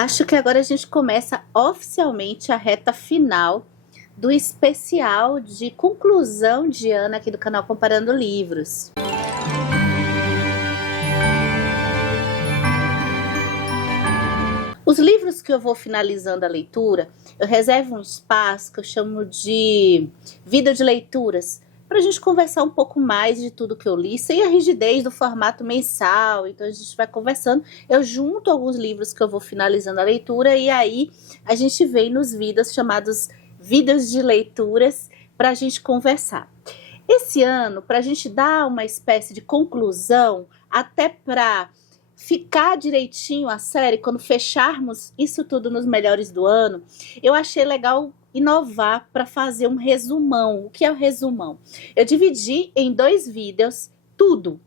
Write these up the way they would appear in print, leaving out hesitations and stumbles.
Acho que agora a gente começa oficialmente a reta final do especial de conclusão de ano aqui do canal Comparando Livros. Os livros que eu vou finalizando a leitura, eu reservo um espaço que eu chamo de vida de leituras, para a gente conversar um pouco mais de tudo que eu li, sem a rigidez do formato mensal. Então a gente vai conversando, eu junto alguns livros que eu vou finalizando a leitura, e aí a gente vem nos vídeos chamados Vidas de Leituras, para a gente conversar. Esse ano, para a gente dar uma espécie de conclusão, até para ficar direitinho a série, quando fecharmos isso tudo nos melhores do ano, eu achei legal inovar para fazer um resumão. O que é o resumão? Eu dividi em 2 vídeos tudo.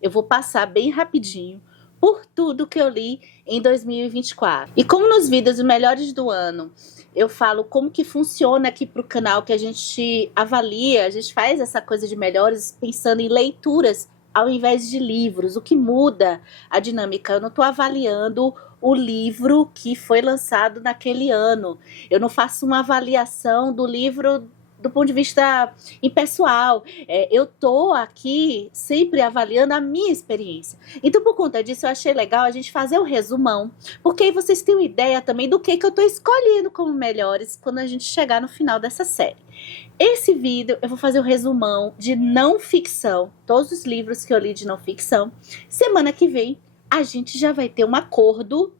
Eu vou passar bem rapidinho por tudo que eu li em 2024. E como nos vídeos melhores do ano, eu falo como que funciona aqui para o canal, que a gente avalia, a gente faz essa coisa de melhores pensando em leituras ao invés de livros, o que muda a dinâmica. Eu não estou avaliando o livro que foi lançado naquele ano. Eu não faço uma avaliação do livro do ponto de vista impessoal. Eu estou aqui sempre avaliando a minha experiência. Então, por conta disso, eu achei legal a gente fazer o resumão, porque aí vocês têm uma ideia também do que eu estou escolhendo como melhores quando a gente chegar no final dessa série. Esse vídeo eu vou fazer o resumão de não ficção, todos os livros que eu li de não ficção. Semana que vem a gente já vai ter um acordo,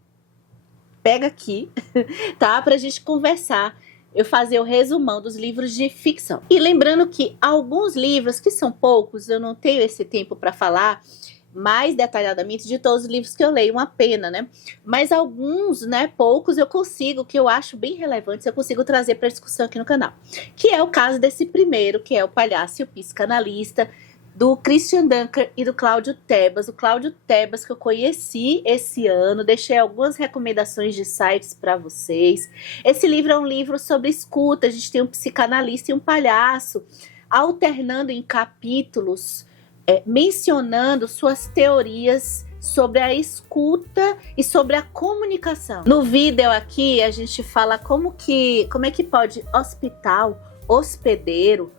pega aqui, tá? Pra gente conversar, eu fazer o resumão dos livros de ficção. E lembrando que alguns livros, que são poucos, eu não tenho esse tempo para falar mais detalhadamente de todos os livros que eu leio, uma pena, né? Mas alguns, né, poucos eu consigo, que eu acho bem relevantes, eu consigo trazer para discussão aqui no canal. Que é o caso desse primeiro, que é O Palhaço e o Psicanalista, do Christian Dunker e do Cláudio Tebas. O Cláudio Tebas, que eu conheci esse ano, deixei algumas recomendações de sites para vocês. Esse livro é um livro sobre escuta, a gente tem um psicanalista e um palhaço, alternando em capítulos, mencionando suas teorias sobre a escuta e sobre a comunicação. No vídeo aqui a gente fala como é que pode hospital, hospedeiro,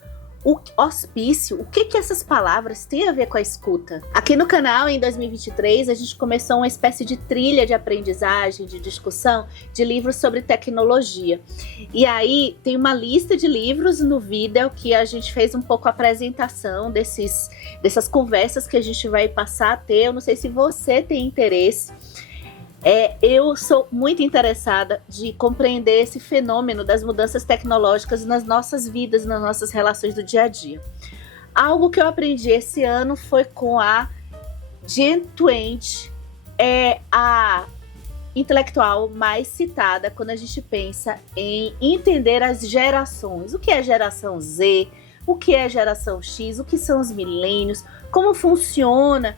o hospício, o que essas palavras têm a ver com a escuta? Aqui no canal, em 2023, a gente começou uma espécie de trilha de aprendizagem, de discussão, de livros sobre tecnologia. E aí, tem uma lista de livros no vídeo que a gente fez um pouco a apresentação dessas conversas que a gente vai passar a ter. Eu não sei se você tem interesse. Eu sou muito interessada de compreender esse fenômeno das mudanças tecnológicas nas nossas vidas, nas nossas relações do dia a dia. Algo que eu aprendi esse ano foi com a Jen Twenge, a intelectual mais citada quando a gente pensa em entender as gerações. O que é geração Z? O que é geração X? O que são os milênios? Como funciona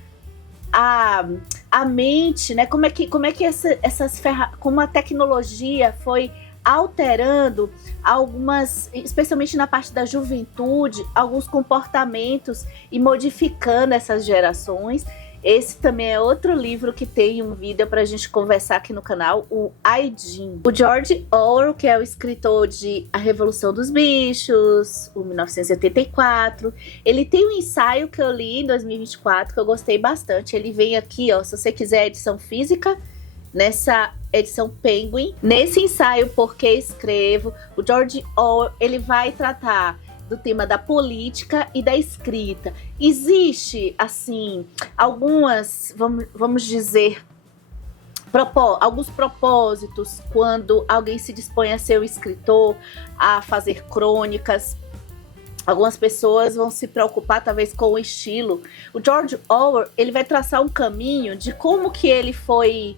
a mente, né? Como é que como a tecnologia foi alterando algumas, especialmente na parte da juventude, alguns comportamentos e modificando essas gerações. Esse também é outro livro que tem um vídeo para a gente conversar aqui no canal, o Aidin. O George Orwell, que é o escritor de A Revolução dos Bichos, o 1984, ele tem um ensaio que eu li em 2024 que eu gostei bastante. Ele vem aqui, ó, se você quiser a edição física, nessa edição Penguin. Nesse ensaio, Por que Escrevo, o George Orwell, ele vai tratar do tema da política e da escrita. Existe, assim, algumas, vamos dizer, alguns propósitos quando alguém se dispõe a ser um escritor, a fazer crônicas. Algumas pessoas vão se preocupar talvez com o estilo. O George Orwell, ele vai traçar um caminho de como que ele foi,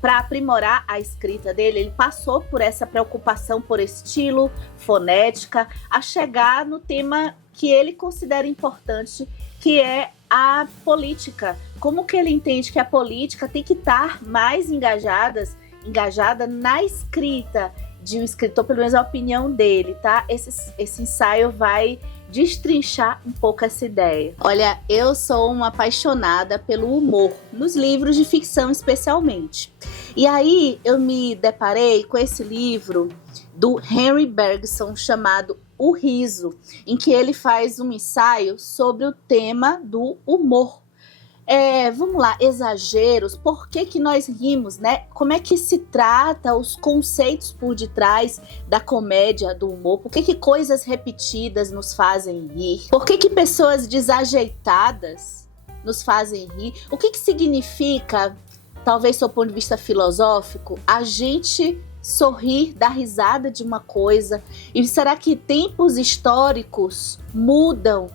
para aprimorar a escrita dele. Ele passou por essa preocupação por estilo, fonética, a chegar no tema que ele considera importante, que é a política. Como que ele entende que a política tem que estar mais engajada na escrita de um escritor, pelo menos a opinião dele, tá? Esse ensaio vai destrinchar um pouco essa ideia. Olha, eu sou uma apaixonada pelo humor, nos livros de ficção especialmente. E aí eu me deparei com esse livro do Henry Bergson chamado O Riso, em que ele faz um ensaio sobre o tema do humor. Vamos lá, exageros, por que nós rimos, né? Como é que se trata os conceitos por detrás da comédia, do humor? Por que coisas repetidas nos fazem rir? Por que pessoas desajeitadas nos fazem rir? O que significa, talvez sob o ponto de vista filosófico, a gente sorrir, dar risada de uma coisa? E será que tempos históricos mudam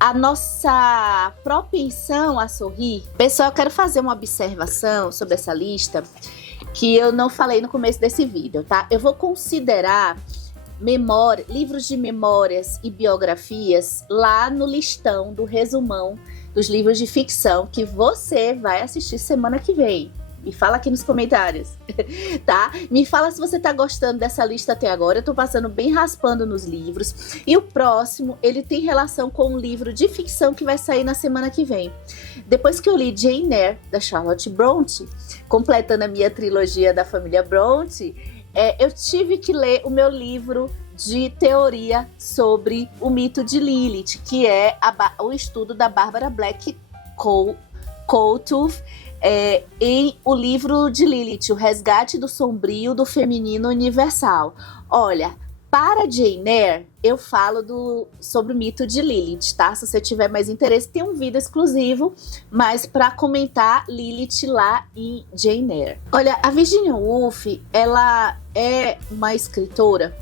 a nossa propensão a sorrir? Pessoal, eu quero fazer uma observação sobre essa lista que eu não falei no começo desse vídeo, tá? Eu vou considerar livros de memórias e biografias lá no listão do resumão dos livros de ficção que você vai assistir semana que vem. Me fala aqui nos comentários, tá? Me fala se você tá gostando dessa lista até agora. Eu tô passando bem raspando nos livros. E o próximo, ele tem relação com um livro de ficção que vai sair na semana que vem. Depois que eu li Jane Eyre, da Charlotte Brontë, completando a minha trilogia da família Brontë, eu tive que ler o meu livro de teoria sobre o mito de Lilith, que é o estudo da Barbara Black Coulthurst, em O Livro de Lilith, O Resgate do Sombrio do Feminino Universal. Olha, para Jane Eyre, eu falo sobre o mito de Lilith, tá? Se você tiver mais interesse, tem um vídeo exclusivo, mas para comentar Lilith lá em Jane Eyre. Olha, a Virginia Woolf, ela é uma escritora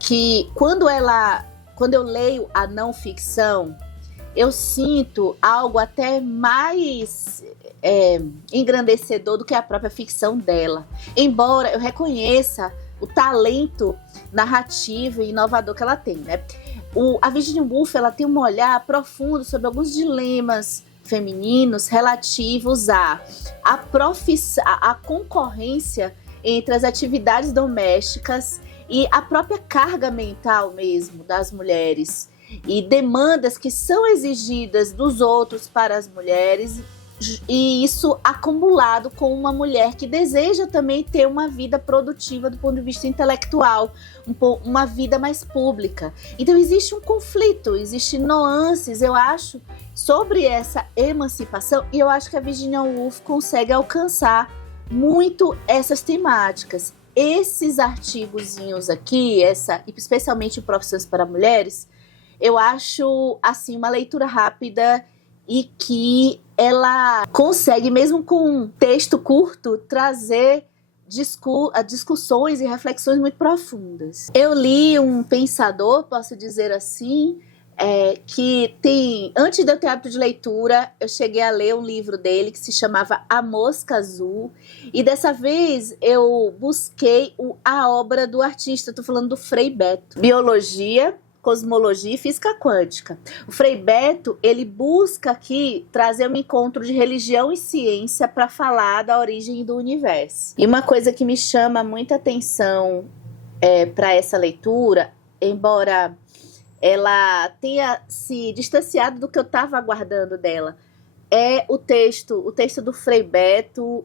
que, quando eu leio a não ficção, eu sinto algo até mais engrandecedor do que a própria ficção dela. Embora eu reconheça o talento narrativo e inovador que ela tem, né? A Virginia Woolf, ela tem um olhar profundo sobre alguns dilemas femininos relativos à concorrência entre as atividades domésticas e a própria carga mental mesmo das mulheres, e demandas que são exigidas dos outros para as mulheres, e isso acumulado com uma mulher que deseja também ter uma vida produtiva do ponto de vista intelectual, uma vida mais pública. Então existe um conflito, existem nuances, eu acho, sobre essa emancipação, e eu acho que a Virginia Woolf consegue alcançar muito essas temáticas. Esses artigozinhos aqui, especialmente Profissões para Mulheres, eu acho assim uma leitura rápida e que ela consegue, mesmo com um texto curto, trazer discussões e reflexões muito profundas. Eu li um pensador, posso dizer assim, que antes de eu ter hábito de leitura, eu cheguei a ler um livro dele que se chamava A Mosca Azul, e dessa vez eu busquei a obra do artista, estou falando do Frei Beto, Biologia, Cosmologia e Física Quântica. O Frei Beto, ele busca aqui trazer um encontro de religião e ciência para falar da origem do universo. E uma coisa que me chama muita atenção para essa leitura, embora ela tenha se distanciado do que eu estava aguardando dela, é o texto do Frei Beto,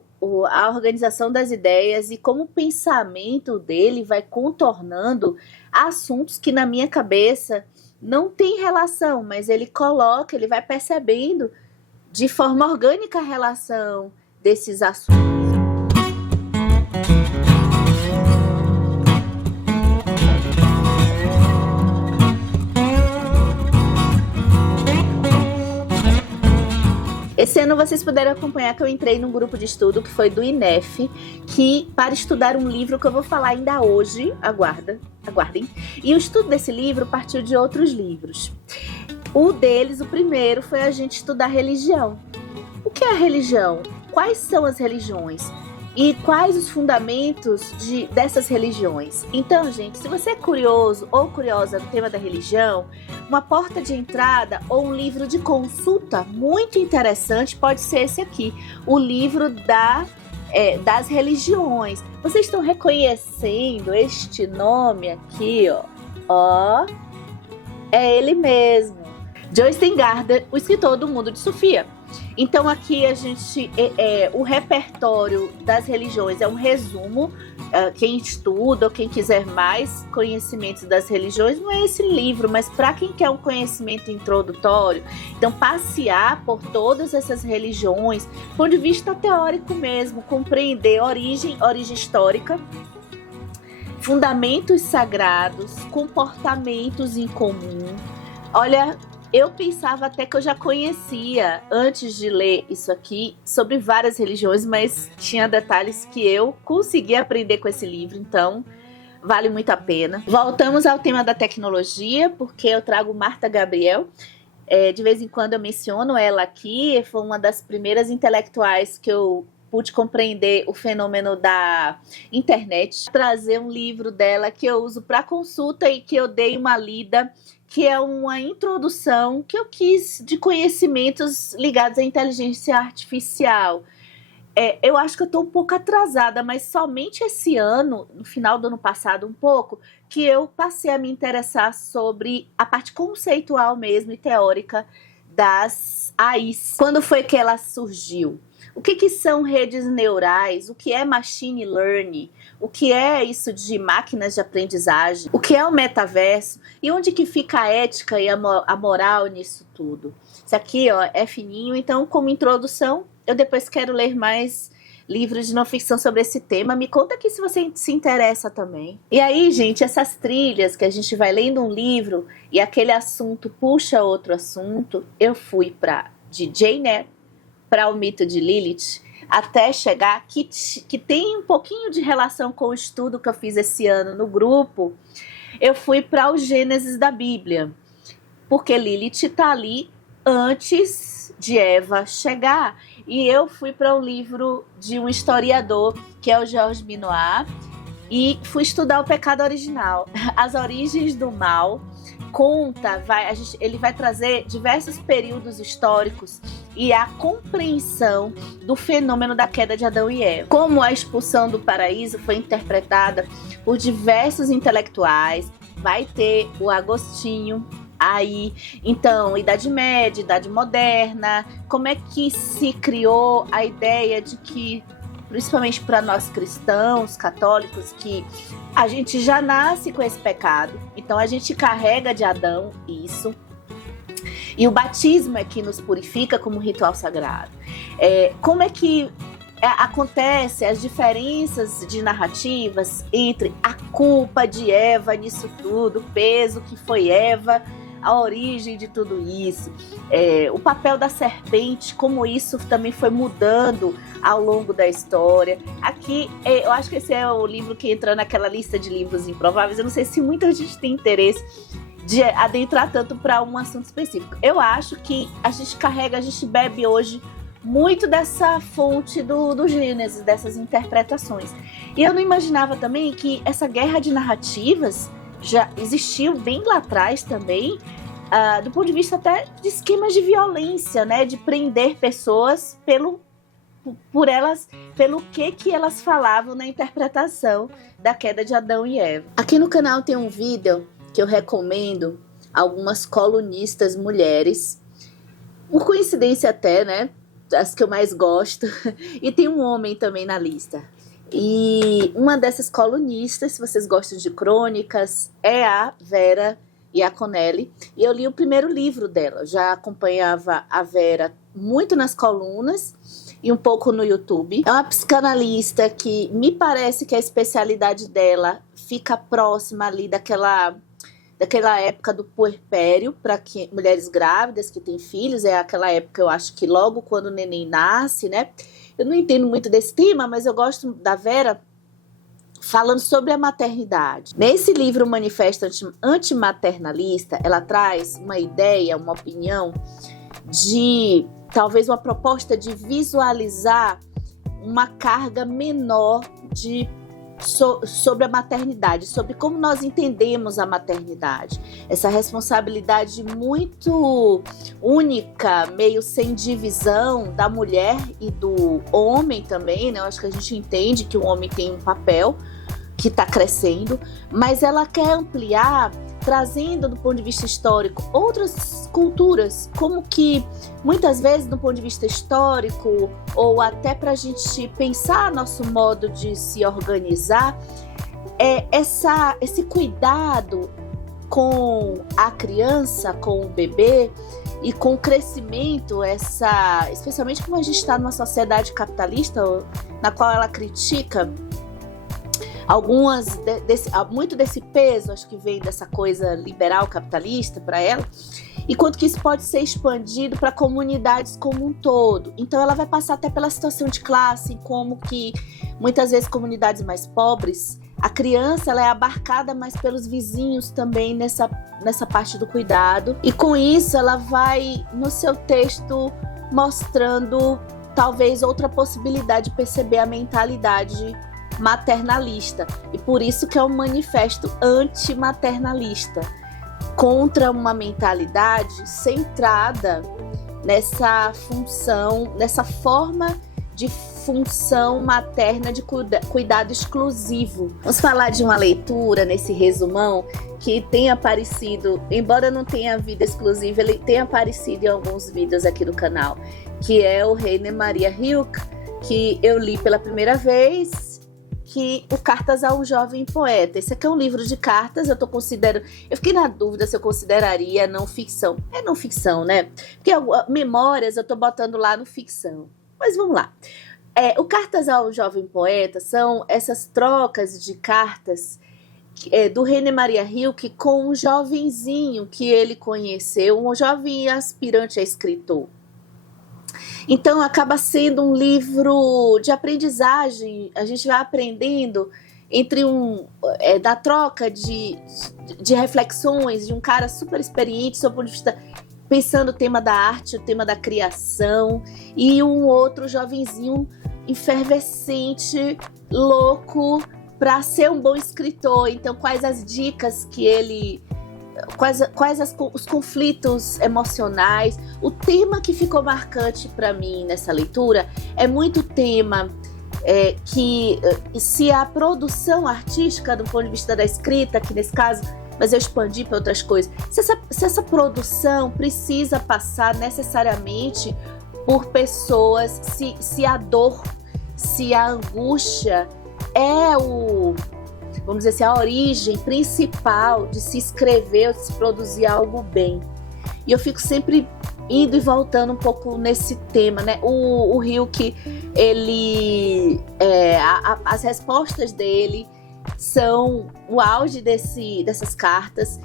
a organização das ideias e como o pensamento dele vai contornando assuntos que na minha cabeça não tem relação, mas ele vai percebendo de forma orgânica a relação desses assuntos. Esse ano vocês puderam acompanhar que eu entrei num grupo de estudo que foi do INEF, para estudar um livro que eu vou falar ainda hoje, aguardem. E o estudo desse livro partiu de outros livros. O primeiro foi a gente estudar religião. O que é a religião? Quais são as religiões? E quais os fundamentos dessas religiões? Então, gente, se você é curioso ou curiosa no tema da religião, uma porta de entrada ou um livro de consulta muito interessante pode ser esse aqui, o livro das religiões. Vocês estão reconhecendo este nome aqui, ó? É ele mesmo, Joyce Gardner, o escritor do Mundo de Sofia. Então aqui a gente, o repertório das religiões é um resumo. Quem estuda ou quem quiser mais conhecimentos das religiões, não é esse livro, mas para quem quer um conhecimento introdutório, então passear por todas essas religiões, do ponto de vista teórico mesmo, compreender origem histórica, fundamentos sagrados, comportamentos em comum. Olha, eu pensava até que eu já conhecia, antes de ler isso aqui, sobre várias religiões, mas tinha detalhes que eu consegui aprender com esse livro, então vale muito a pena. Voltamos ao tema da tecnologia, porque eu trago Marta Gabriel. De vez em quando eu menciono ela aqui, foi uma das primeiras intelectuais que eu pude compreender o fenômeno da internet. Trazer um livro dela que eu uso para consulta e que eu dei uma lida, que é uma introdução que eu quis de conhecimentos ligados à inteligência artificial. Eu acho que eu estou um pouco atrasada, mas somente esse ano, no final do ano passado um pouco, que eu passei a me interessar sobre a parte conceitual mesmo e teórica das AIs. Quando foi que ela surgiu? O que são redes neurais? O que é machine learning? O que é isso de máquinas de aprendizagem? O que é o metaverso? E onde que fica a ética e a moral nisso tudo? Isso aqui, ó, é fininho, então como introdução, eu depois quero ler mais livros de não ficção sobre esse tema. Me conta aqui se você se interessa também. E aí, gente, essas trilhas que a gente vai lendo um livro e aquele assunto puxa outro assunto, eu fui de Jane Eyre para o mito de Lilith, até chegar que tem um pouquinho de relação com o estudo que eu fiz esse ano no grupo. Eu fui para o Gênesis da Bíblia, porque Lilith está ali antes de Eva chegar. E eu fui para um livro de um historiador, que é o Georges Binoir, e fui estudar o pecado original, as origens do mal. Ele vai trazer diversos períodos históricos e a compreensão do fenômeno da queda de Adão e Eva. Como a expulsão do paraíso foi interpretada por diversos intelectuais, vai ter o Agostinho aí, então, Idade Média, Idade Moderna, como é que se criou a ideia de que, principalmente para nós cristãos, católicos, que a gente já nasce com esse pecado, então a gente carrega de Adão isso, e o batismo é que nos purifica como ritual sagrado. Como é que acontece as diferenças de narrativas entre a culpa de Eva nisso tudo, o peso que foi Eva, a origem de tudo isso, o papel da serpente, como isso também foi mudando ao longo da história. Aqui, eu acho que esse é o livro que entra naquela lista de livros improváveis. Eu não sei se muita gente tem interesse de adentrar tanto para um assunto específico. Eu acho que a gente bebe hoje muito dessa fonte do Gênesis, dessas interpretações. E eu não imaginava também que essa guerra de narrativas já existiu bem lá atrás também, do ponto de vista até de esquemas de violência, né, de prender pessoas pelo que elas falavam na interpretação da queda de Adão e Eva. Aqui no canal tem um vídeo que eu recomendo, algumas colunistas mulheres, por coincidência até, né, as que eu mais gosto, e tem um homem também na lista. E uma dessas colunistas, se vocês gostam de crônicas, é a Vera Iaconelli. E eu li o primeiro livro dela. Já acompanhava a Vera muito nas colunas e um pouco no YouTube. É uma psicanalista que me parece que a especialidade dela fica próxima ali daquela época do puerpério, para mulheres grávidas que têm filhos. É aquela época, eu acho que logo quando o neném nasce, né? Eu não entendo muito desse tema, mas eu gosto da Vera falando sobre a maternidade. Nesse livro Manifesto Antimaternalista, ela traz uma ideia, uma opinião de talvez uma proposta de visualizar uma carga menor sobre a maternidade, sobre como nós entendemos a maternidade. Essa responsabilidade muito única, meio sem divisão da mulher e do homem também, né? Eu acho que a gente entende que o homem tem um papel que está crescendo, mas ela quer ampliar trazendo do ponto de vista histórico outras culturas, como que muitas vezes do ponto de vista histórico, ou até para a gente pensar nosso modo de se organizar, esse cuidado com a criança, com o bebê e com o crescimento, especialmente como a gente está numa sociedade capitalista, na qual ela critica muito desse peso, acho que vem dessa coisa liberal capitalista para ela, e quanto que isso pode ser expandido para comunidades como um todo. Então ela vai passar até pela situação de classe, como que muitas vezes comunidades mais pobres, a criança ela é abarcada mais pelos vizinhos também nessa parte do cuidado, e com isso ela vai no seu texto mostrando talvez outra possibilidade de perceber a mentalidade maternalista, e por isso que é um manifesto antimaternalista, contra uma mentalidade centrada nessa função, nessa forma de função materna de cuidado exclusivo. Vamos falar de uma leitura nesse resumão que tem aparecido, embora não tenha vida exclusiva, ele tem aparecido em alguns vídeos aqui do canal, que é o Rainer Maria Rilke, que eu li pela primeira vez, que o Cartas a um Jovem Poeta. Esse aqui é um livro de cartas, eu fiquei na dúvida se eu consideraria não ficção. É não ficção, né? Porque memórias eu tô botando lá no ficção. Mas vamos lá. O Cartas a um Jovem Poeta são essas trocas de cartas do Rainer Maria Rilke com um jovenzinho que ele conheceu, um jovem aspirante a escritor. Então acaba sendo um livro de aprendizagem, a gente vai aprendendo da troca de reflexões de um cara super experiente, sob o ponto de vista, pensando o tema da arte, o tema da criação, e um outro jovenzinho efervescente, louco para ser um bom escritor. Então quais as dicas que ele... os conflitos emocionais. O tema que ficou marcante para mim nessa leitura é muito tema que, se a produção artística, do ponto de vista da escrita, aqui nesse caso, mas eu expandi para outras coisas, se essa produção precisa passar necessariamente por pessoas, se a dor, se a angústia vamos dizer assim, a origem principal de se escrever ou de se produzir algo bem. E eu fico sempre indo e voltando um pouco nesse tema, né? O Rilke, as respostas dele são o auge dessas cartas.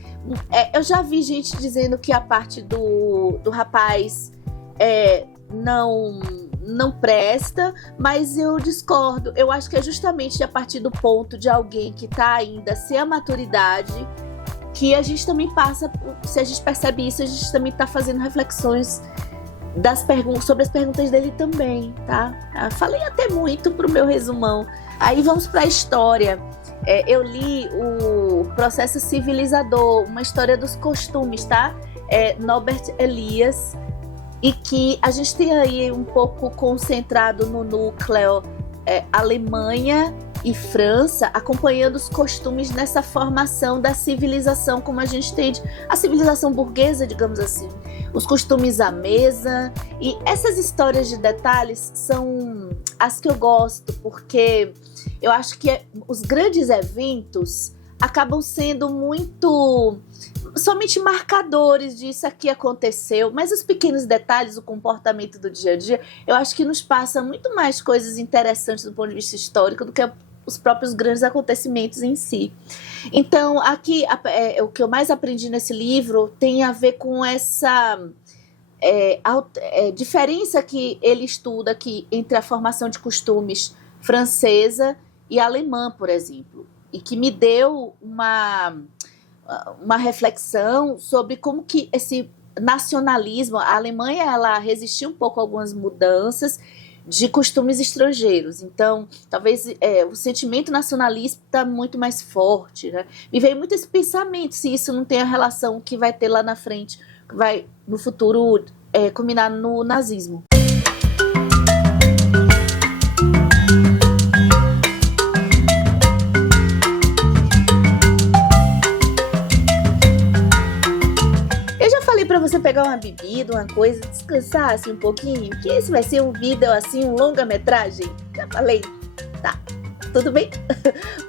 Eu já vi gente dizendo que a parte do rapaz não presta, mas eu discordo. Eu acho que é justamente a partir do ponto de alguém que está ainda sem a maturidade que a gente também passa, se a gente percebe isso, a gente também está fazendo reflexões sobre as perguntas dele também, tá? Falei até muito pro meu resumão. Aí vamos para a história. Eu li o Processo Civilizador, uma história dos costumes, tá? Norbert Elias, e que a gente tem aí um pouco concentrado no núcleo Alemanha e França, acompanhando os costumes nessa formação da civilização, como a gente entende, a civilização burguesa, digamos assim, os costumes à mesa. E essas histórias de detalhes são as que eu gosto, porque eu acho que os grandes eventos acabam sendo muito somente marcadores de isso aqui aconteceu, mas os pequenos detalhes, o comportamento do dia a dia, eu acho que nos passa muito mais coisas interessantes do ponto de vista histórico do que os próprios grandes acontecimentos em si. Então, aqui, o que eu mais aprendi nesse livro tem a ver com essa diferença que ele estuda aqui entre a formação de costumes francesa e alemã, por exemplo, e que me deu uma reflexão sobre como que esse nacionalismo, a Alemanha, ela resistiu um pouco a algumas mudanças de costumes estrangeiros, então talvez o sentimento nacionalista está muito mais forte, né? Me veio muito esse pensamento, se isso não tem a relação que vai ter lá na frente, que vai no futuro culminar no nazismo. você pegar uma bebida, uma coisa, descansar assim um pouquinho, que esse vai ser um vídeo assim, um longa-metragem. Já falei, tá, tudo bem?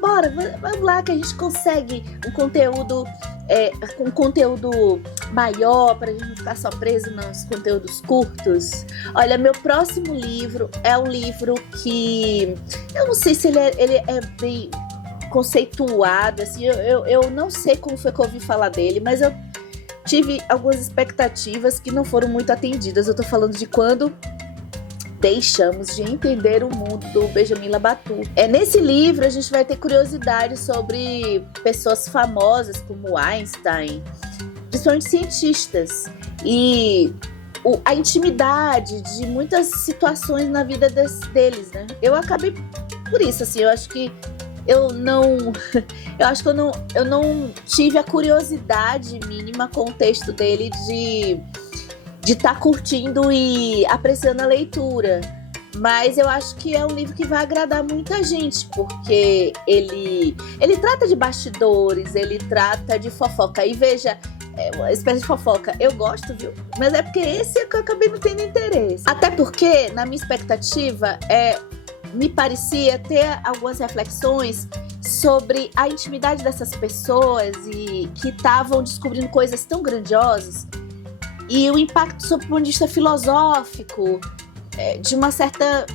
Bora, vamos lá que a gente consegue um conteúdo maior, para a gente não ficar só preso nos conteúdos curtos. Olha, meu próximo livro é um livro que eu não sei se ele é bem conceituado, assim, eu não sei como foi que eu ouvi falar dele, mas eu tive algumas expectativas que não foram muito atendidas. Eu tô falando de Quando Deixamos de Entender o Mundo, do Benjamin Labatut. Nesse livro a gente vai ter curiosidade sobre pessoas famosas como Einstein, principalmente cientistas, e a intimidade de muitas situações na vida deles, né? Eu acabei por isso, assim, eu acho que eu não tive a curiosidade mínima com o texto dele de estar curtindo e apreciando a leitura. Mas eu acho que é um livro que vai agradar muita gente, porque ele trata de bastidores, ele trata de fofoca. E veja, uma espécie de fofoca, eu gosto, viu? Mas é porque esse é que eu acabei não tendo interesse. Até porque, na minha expectativa, me parecia ter algumas reflexões sobre a intimidade dessas pessoas e que estavam descobrindo coisas tão grandiosas e o impacto sob o ponto de vista filosófico de uma certa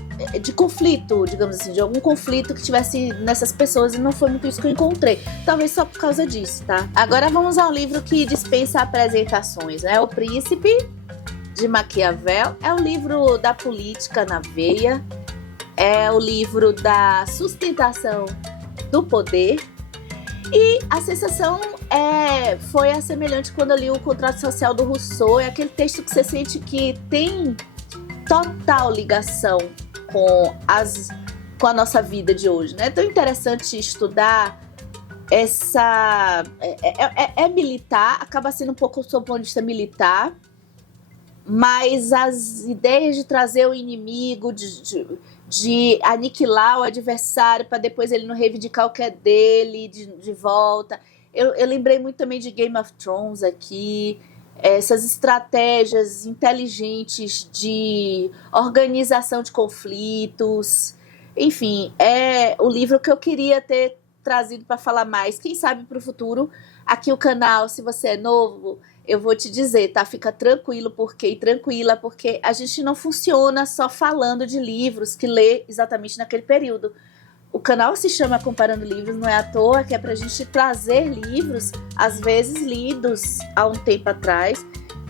de conflito, digamos assim, de algum conflito que tivesse nessas pessoas, e não foi muito isso que eu encontrei, talvez só por causa disso, tá? Agora vamos ao livro que dispensa apresentações, né? O Príncipe, de Maquiavel, é o livro da política na veia, é o livro da sustentação do poder, e a sensação foi a semelhante quando eu li o Contrato Social do Rousseau. É aquele texto que você sente que tem total ligação com a nossa vida de hoje, né? É tão interessante estudar essa... militar, acaba sendo um pouco sob o ponto de vista militar, mas as ideias de trazer o inimigo, de aniquilar o adversário para depois ele não reivindicar o que é dele de volta. Eu lembrei muito também de Game of Thrones aqui, essas estratégias inteligentes de organização de conflitos. Enfim, é o livro que eu queria ter trazido para falar mais. Quem sabe para o futuro, aqui o canal, se você é novo, eu vou te dizer, tá? Fica tranquila, porque a gente não funciona só falando de livros que lê exatamente naquele período. O canal se chama Comparando Livros, não é à toa, que é pra gente trazer livros, às vezes lidos há um tempo atrás,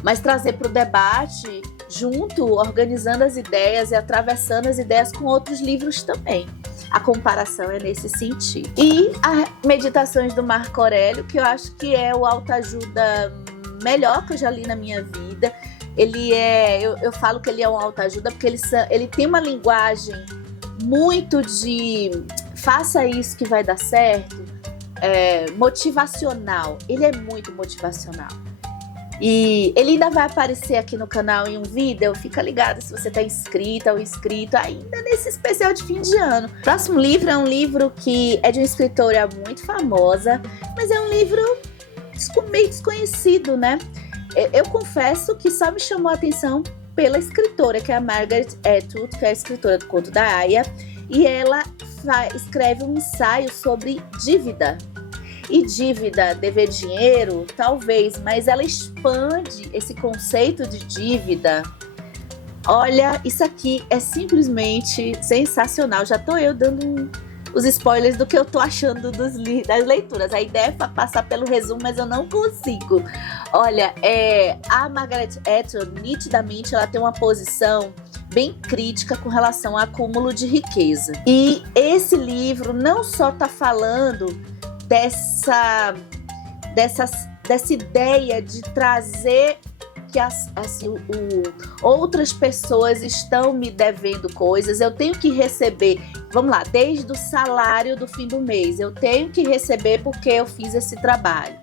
mas trazer para o debate junto, organizando as ideias e atravessando as ideias com outros livros também. A comparação é nesse sentido. E as Meditações do Marco Aurélio, que eu acho que é o autoajuda melhor que eu já li na minha vida. Eu falo que ele é um autoajuda porque ele tem uma linguagem muito de faça isso que vai dar certo, motivacional. Ele é muito motivacional. E ele ainda vai aparecer aqui no canal em um vídeo, fica ligado se você está inscrita ou inscrito ainda nesse especial de fim de ano. O próximo livro é um livro que é de uma escritora muito famosa, mas é um livro meio desconhecido, né? Eu confesso que só me chamou a atenção pela escritora, que é a Margaret Atwood, que é a escritora do Conto da Aia, e ela escreve um ensaio sobre dívida. E dívida, dever dinheiro, talvez, mas ela expande esse conceito de dívida. Olha, isso aqui é simplesmente sensacional. Já tô eu dando os spoilers do que eu tô achando das leituras. A ideia é passar pelo resumo, mas eu não consigo. Olha, a Margaret Atwood, nitidamente, ela tem uma posição bem crítica com relação ao acúmulo de riqueza. E esse livro não só tá falando dessa ideia de trazer que outras pessoas estão me devendo coisas, eu tenho que receber, vamos lá, desde o salário do fim do mês, eu tenho que receber porque eu fiz esse trabalho.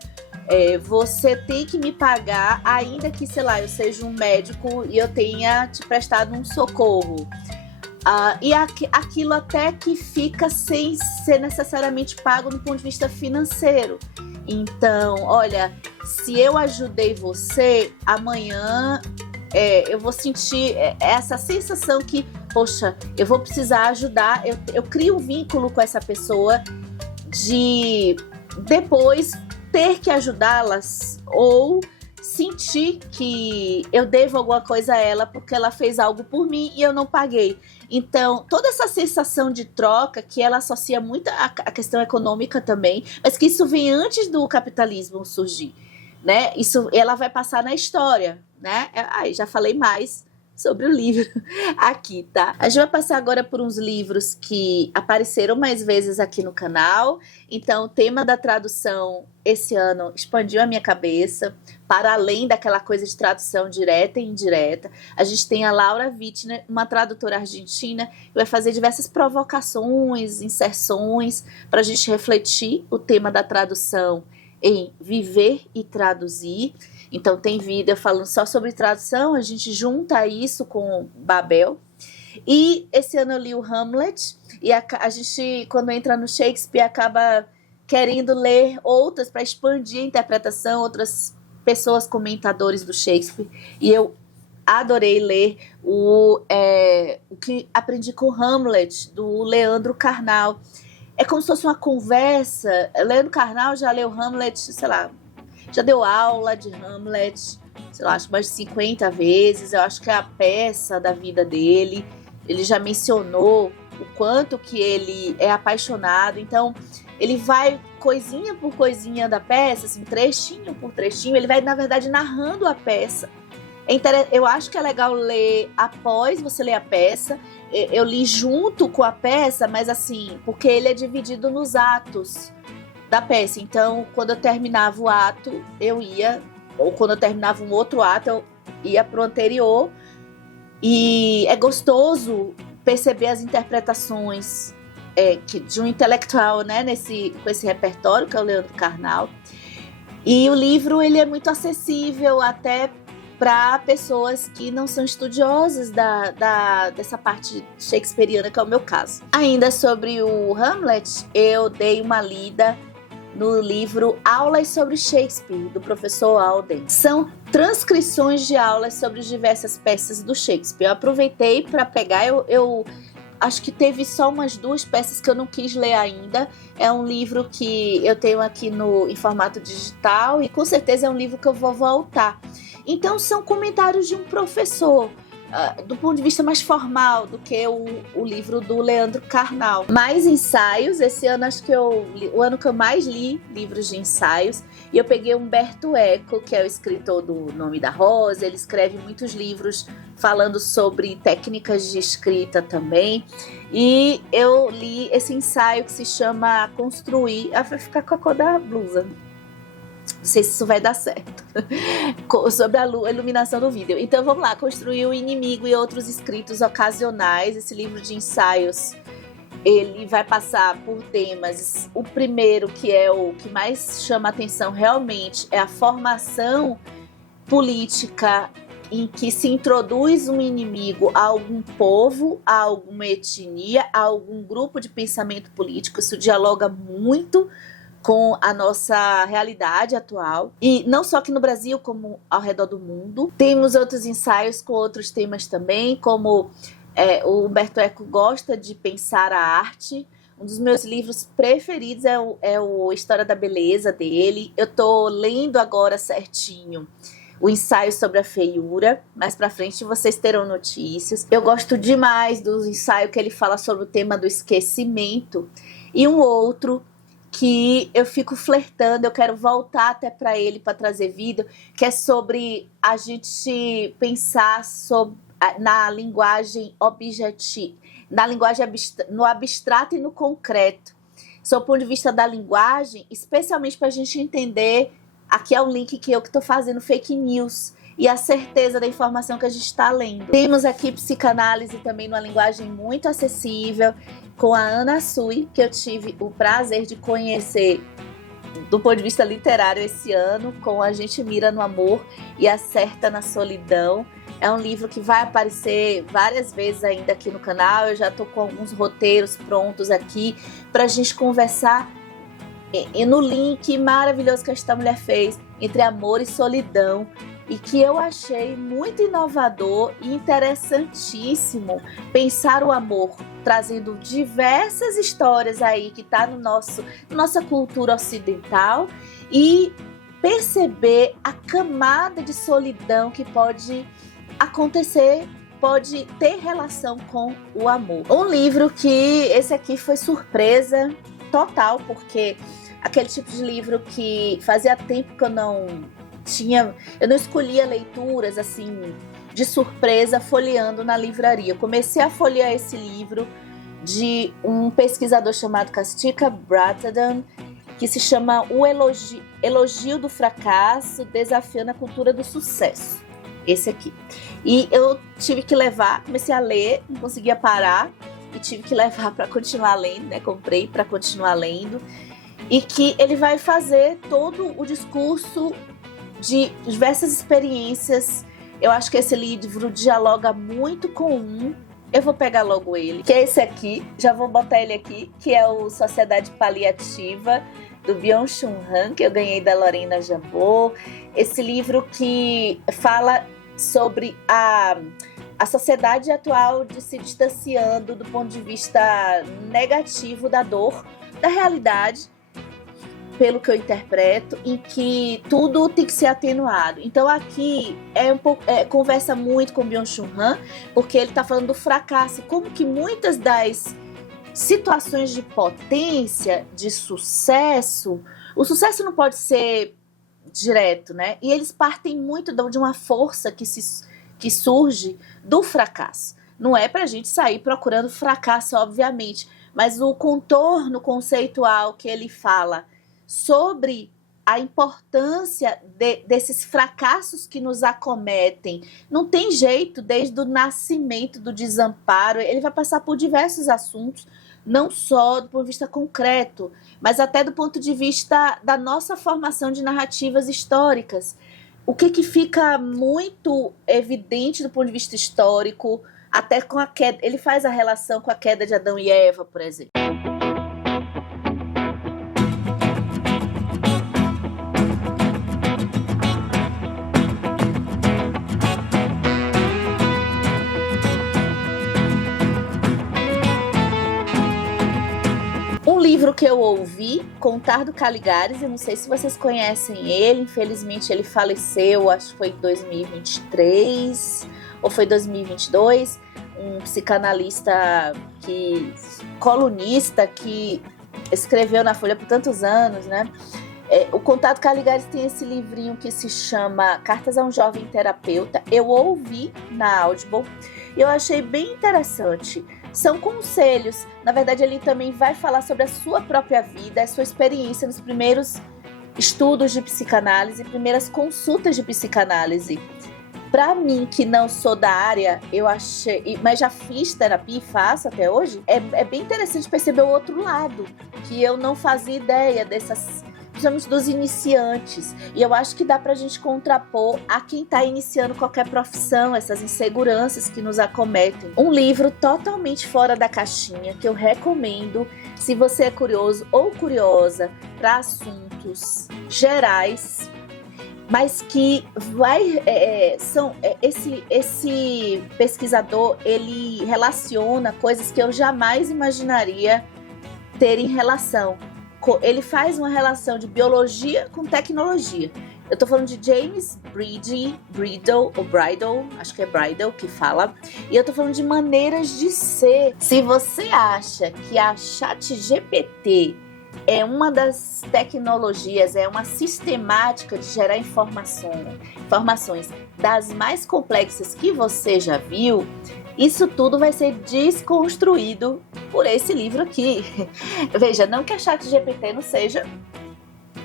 Você tem que me pagar, ainda que, sei lá, eu seja um médico e eu tenha te prestado um socorro. E aquilo até que fica sem ser necessariamente pago do ponto de vista financeiro. Então, olha, se eu ajudei você, amanhã eu vou sentir essa sensação que, poxa, eu vou precisar ajudar, eu crio um vínculo com essa pessoa de depois ter que ajudá-las ou sentir que eu devo alguma coisa a ela porque ela fez algo por mim e eu não paguei. Então, toda essa sensação de troca, que ela associa muito à questão econômica também, mas que isso vem antes do capitalismo surgir, né? Isso, ela vai passar na história, né? Já falei mais sobre o livro aqui, tá? A gente vai passar agora por uns livros que apareceram mais vezes aqui no canal. Então, o tema da tradução esse ano expandiu a minha cabeça, para além daquela coisa de tradução direta e indireta. A gente tem a Laura Wittner, uma tradutora argentina, que vai fazer diversas provocações, inserções, para a gente refletir o tema da tradução em viver e traduzir. Então tem vídeo falando só sobre tradução, a gente junta isso com Babel. E esse ano eu li o Hamlet, e a gente, quando entra no Shakespeare, acaba querendo ler outras para expandir a interpretação, outras pessoas comentadores do Shakespeare. E eu adorei ler o que aprendi com Hamlet, do Leandro Carnal. É como se fosse uma conversa. Leandro Carnal já leu Hamlet, sei lá, já deu aula de Hamlet, sei lá, acho mais de 50 vezes. Eu acho que é a peça da vida dele. Ele já mencionou o quanto que ele é apaixonado. Então, ele vai coisinha por coisinha da peça, assim, trechinho por trechinho. Ele vai, na verdade, narrando a peça. Eu acho que é legal ler após você ler a peça. Eu li junto com a peça, mas assim, porque ele é dividido nos atos da peça. Então, quando eu terminava o ato, eu ia, ou quando eu terminava um outro ato, eu ia pro anterior. E é gostoso perceber as interpretações de um intelectual, né, com esse repertório, que é o Leandro Carnal. E o livro, ele é muito acessível até para pessoas que não são estudiosas dessa parte shakespeariana, que é o meu caso. Ainda sobre o Hamlet, eu dei uma lida no livro Aulas sobre Shakespeare, do professor Alden. São transcrições de aulas sobre diversas peças do Shakespeare. Eu aproveitei para pegar, eu acho que teve só umas 2 peças que eu não quis ler ainda. É um livro que eu tenho aqui em formato digital e com certeza é um livro que eu vou voltar. Então são comentários de um professor, do ponto de vista mais formal do que o livro do Leandro Carnal. Mais ensaios, esse ano acho que o ano que eu mais li livros de ensaios, e eu peguei Umberto Eco, que é o escritor do Nome da Rosa. Ele escreve muitos livros falando sobre técnicas de escrita também, e eu li esse ensaio que se chama Construir. Vai ficar com a cor da blusa, não sei se isso vai dar certo, sobre a iluminação do vídeo. Então vamos lá, Construir o Inimigo e Outros Escritos Ocasionais. Esse livro de ensaios, ele vai passar por temas. O primeiro, que é o que mais chama a atenção realmente, é a formação política em que se introduz um inimigo a algum povo, a alguma etnia, a algum grupo de pensamento político. Isso dialoga muito com a nossa realidade atual, e não só aqui no Brasil, como ao redor do mundo. Temos outros ensaios com outros temas também, como o Umberto Eco gosta de pensar a arte. Um dos meus livros preferidos é o História da Beleza dele. Eu tô lendo agora certinho o ensaio sobre a feiura. Mais pra frente vocês terão notícias. Eu gosto demais do ensaio que ele fala sobre o tema do esquecimento, e um outro que eu fico flertando, eu quero voltar até para ele para trazer vídeo, que é sobre a gente pensar na linguagem objetiva, no abstrato e no concreto, sob o ponto de vista da linguagem, especialmente para a gente entender. Aqui é o link que eu estou fazendo fake news e a certeza da informação que a gente está lendo. Temos aqui psicanálise também numa linguagem muito acessível, com a Ana Sui, que eu tive o prazer de conhecer do ponto de vista literário esse ano, com A Gente Mira no Amor e Acerta na Solidão. É um livro que vai aparecer várias vezes ainda aqui no canal. Eu já estou com alguns roteiros prontos aqui para a gente conversar. E no link maravilhoso que esta mulher fez, entre amor e solidão, e que eu achei muito inovador e interessantíssimo pensar o amor, trazendo diversas histórias aí que está no nossa cultura ocidental, e perceber a camada de solidão que pode acontecer, pode ter relação com o amor. Um livro que esse aqui foi surpresa total, porque aquele tipo de livro que fazia tempo que eu não escolhia leituras assim de surpresa folheando na livraria. Eu comecei a folhear esse livro de um pesquisador chamado Kastika Bratadhan, que se chama O Elogio do Fracasso, Desafiando a Cultura do Sucesso. Esse aqui. E eu tive que levar, comecei a ler, não conseguia parar, e tive que levar para continuar lendo, né? Comprei para continuar lendo. E que ele vai fazer todo o discurso de diversas experiências. Eu acho que esse livro dialoga muito com eu vou pegar logo ele, que é esse aqui, já vou botar ele aqui, que é o Sociedade Paliativa, do Byung-Chul Han, que eu ganhei da Lorena Jambô. Esse livro que fala sobre a sociedade atual de se distanciando do ponto de vista negativo da dor, da realidade, pelo que eu interpreto, em que tudo tem que ser atenuado. Então aqui conversa muito com Byung-Chul Han, porque ele está falando do fracasso, como que muitas das situações de potência, de sucesso, o sucesso não pode ser direto, né? E eles partem muito de uma força que surge do fracasso. Não é para a gente sair procurando fracasso, obviamente, mas o contorno conceitual que ele fala sobre a importância desses fracassos que nos acometem. Não tem jeito, desde o nascimento do desamparo, ele vai passar por diversos assuntos, não só do ponto de vista concreto, mas até do ponto de vista da nossa formação de narrativas históricas. O que fica muito evidente do ponto de vista histórico, até com a queda, ele faz a relação com a queda de Adão e Eva, por exemplo. Um livro que eu ouvi, Contar do Caligares, eu não sei se vocês conhecem ele, infelizmente ele faleceu, acho que foi em 2023 ou foi 2022, um psicanalista colunista que escreveu na Folha por tantos anos, né? O Contar do Caligares tem esse livrinho que se chama Cartas a um Jovem Terapeuta. Eu ouvi na Audible e eu achei bem interessante. São conselhos. Na verdade, ele também vai falar sobre a sua própria vida, a sua experiência nos primeiros estudos de psicanálise, primeiras consultas de psicanálise. Para mim, que não sou da área, eu achei, mas já fiz terapia e faço até hoje, é bem interessante perceber o outro lado, que eu não fazia ideia principalmente dos iniciantes. E eu acho que dá pra gente contrapor a quem tá iniciando qualquer profissão, essas inseguranças que nos acometem. Um livro totalmente fora da caixinha, que eu recomendo se você é curioso ou curiosa para assuntos gerais, mas que esse pesquisador, ele relaciona coisas que eu jamais imaginaria ter em relação. Ele faz uma relação de biologia com tecnologia. Eu tô falando de James Bridle, acho que é Bridle que fala, e eu tô falando de maneiras de ser. Se você acha que a ChatGPT é uma das tecnologias, é uma sistemática de gerar informações das mais complexas que você já viu, isso tudo vai ser desconstruído por esse livro aqui. Veja, não que a ChatGPT não seja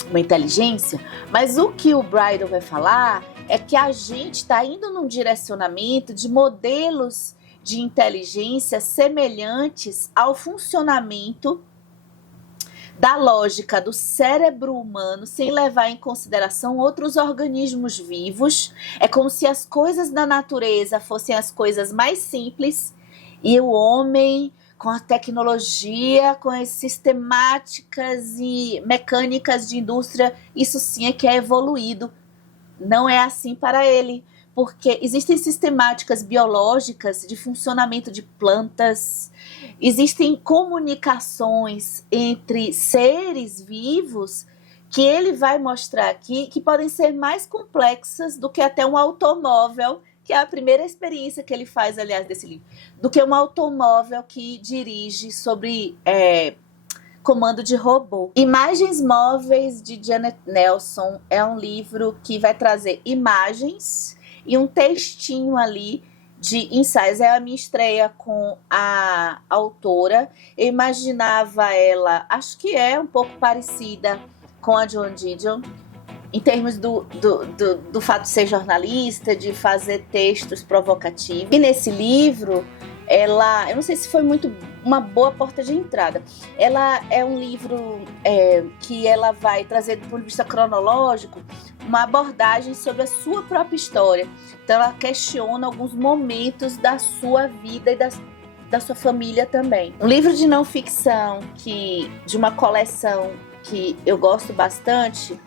uma inteligência, mas o que o Bridle vai falar é que a gente está indo num direcionamento de modelos de inteligência semelhantes ao funcionamento da lógica do cérebro humano, sem levar em consideração outros organismos vivos. É como se as coisas da natureza fossem as coisas mais simples e o homem, com a tecnologia, com as sistemáticas e mecânicas de indústria, isso sim é que é evoluído. Não é assim para ele, porque existem sistemáticas biológicas de funcionamento de plantas, existem comunicações entre seres vivos que ele vai mostrar aqui que podem ser mais complexas do que até um automóvel, que é a primeira experiência que ele faz, aliás, desse livro, do que um automóvel que dirige sobre comando de robô. Imagens Móveis, de Janet Nelson, é um livro que vai trazer imagens e um textinho ali de ensaios. É a minha estreia com a autora. Eu imaginava ela, acho que é um pouco parecida com a Joan Didion, em termos do fato de ser jornalista, de fazer textos provocativos. E nesse livro, eu não sei se foi muito uma boa porta de entrada. Ela é um livro que ela vai trazer, do ponto de vista cronológico, uma abordagem sobre a sua própria história. Então ela questiona alguns momentos da sua vida e da sua família também. Um livro de não ficção de uma coleção que eu gosto bastante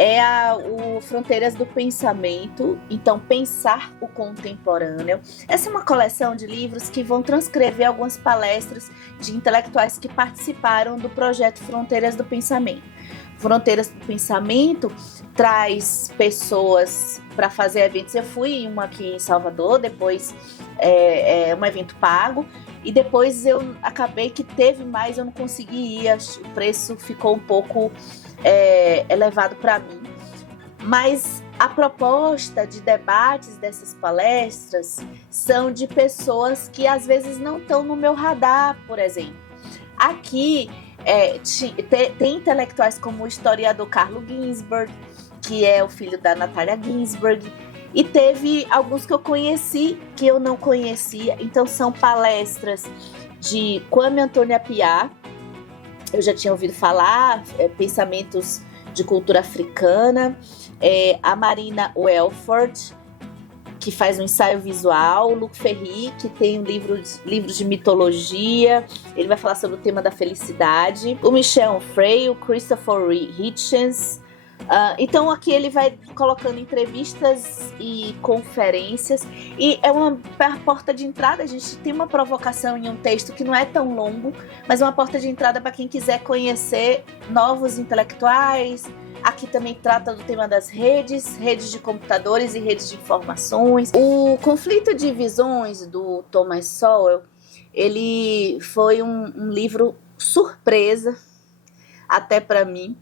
é o Fronteiras do Pensamento, então Pensar o Contemporâneo. Essa é uma coleção de livros que vão transcrever algumas palestras de intelectuais que participaram do projeto Fronteiras do Pensamento. Fronteiras do Pensamento traz pessoas para fazer eventos. Eu fui em uma aqui em Salvador, depois um evento pago, e depois eu acabei que teve mais, eu não consegui ir, o preço ficou um pouco elevado para mim. Mas a proposta de debates dessas palestras são de pessoas que às vezes não estão no meu radar, por exemplo. Aqui tem intelectuais como o historiador Carlo Ginzburg, que é o filho da Natalia Ginzburg, e teve alguns que eu conheci, que eu não conhecia. Então são palestras de Kwame Anthony Appiah, eu já tinha ouvido falar, Pensamentos de Cultura Africana, a Marina Welford, que faz um ensaio visual, o Luc Ferry, que tem livros de mitologia, ele vai falar sobre o tema da felicidade, o Michel Onfray, o Christopher Hitchens. Então aqui ele vai colocando entrevistas e conferências, e é uma porta de entrada. A gente tem uma provocação em um texto que não é tão longo, mas é uma porta de entrada para quem quiser conhecer novos intelectuais. Aqui também trata do tema das redes de computadores e redes de informações. O Conflito de Visões, do Thomas Sowell, ele foi um livro surpresa, até para mim,